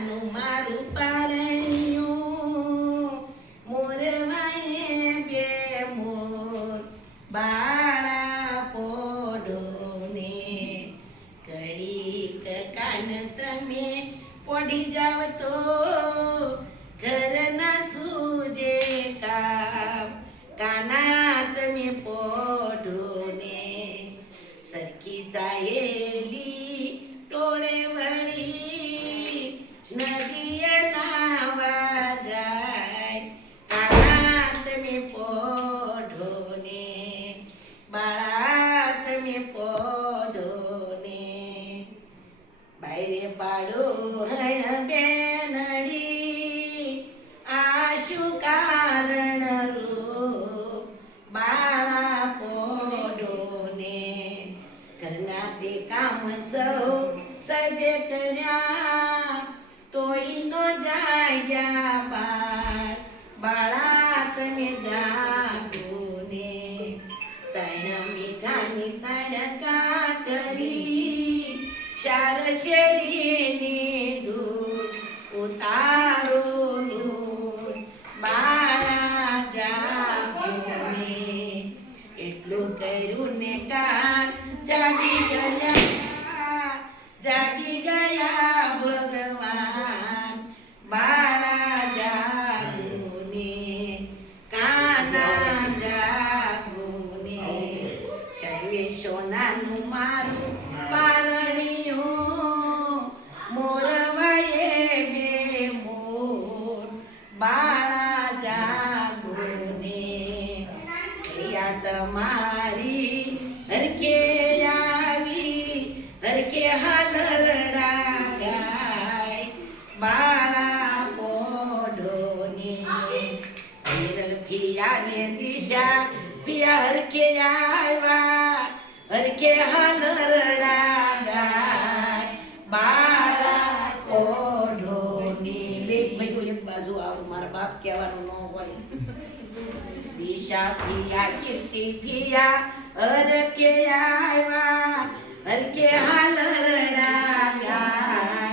સોનાનું મારું પારણિયું મોરવાએ બે મોર બાળા પોડોને ઘડીક કાન તમે પોડી જાવ તો ઘરના સૂજે કામ કાના તમે પોઢોને સરખી સાયેલી ટોળે વળી નદીએ નાવા જાય કાના તમે પોઢોને બાળા તમે પોઢોને બાયરે પાડો હણ બેનડી આશુ કારણ રૂપ બાળા પોડોને ઘરના તે કામ સૌ સજે કર્યા તોય નો જાગ્યા બાળા તમે જાગો ને તણ મીઠાની તડકા કરી શાર શેરીની દૂર ઉતારો લૂર બાળા જાગોને એટલું કર્યું ને કાન જાગી ગયા ભગવાન બાળા જાગોને કાના જાગોને સર્વે સોનાનું મારું પારણિયું મોરવાએ બે મોર બાળા જાગોને યા તમારી હરખે આવી હરખે હાલરડા ગાય બાળા પોઢોને વિરલ પિયાને દિશા પિયા હરખે આવ્યા હરખે હાલરડા ગાય બાળા પોઢોને બે ભાઈઓ એક બાજુ આવો મારા બાપ કહેવાનું ન હોય દિશા પિયા કીર્તિ પિયા હરખે આવ્યા હરખે હાલરડા ગાય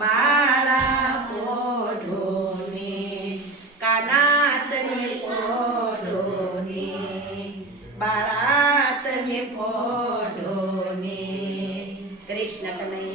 બાળા પોઢોને કાના તમે પોઢોને બાળા તમે પોઢોને કૃષ્ણ કનૈયા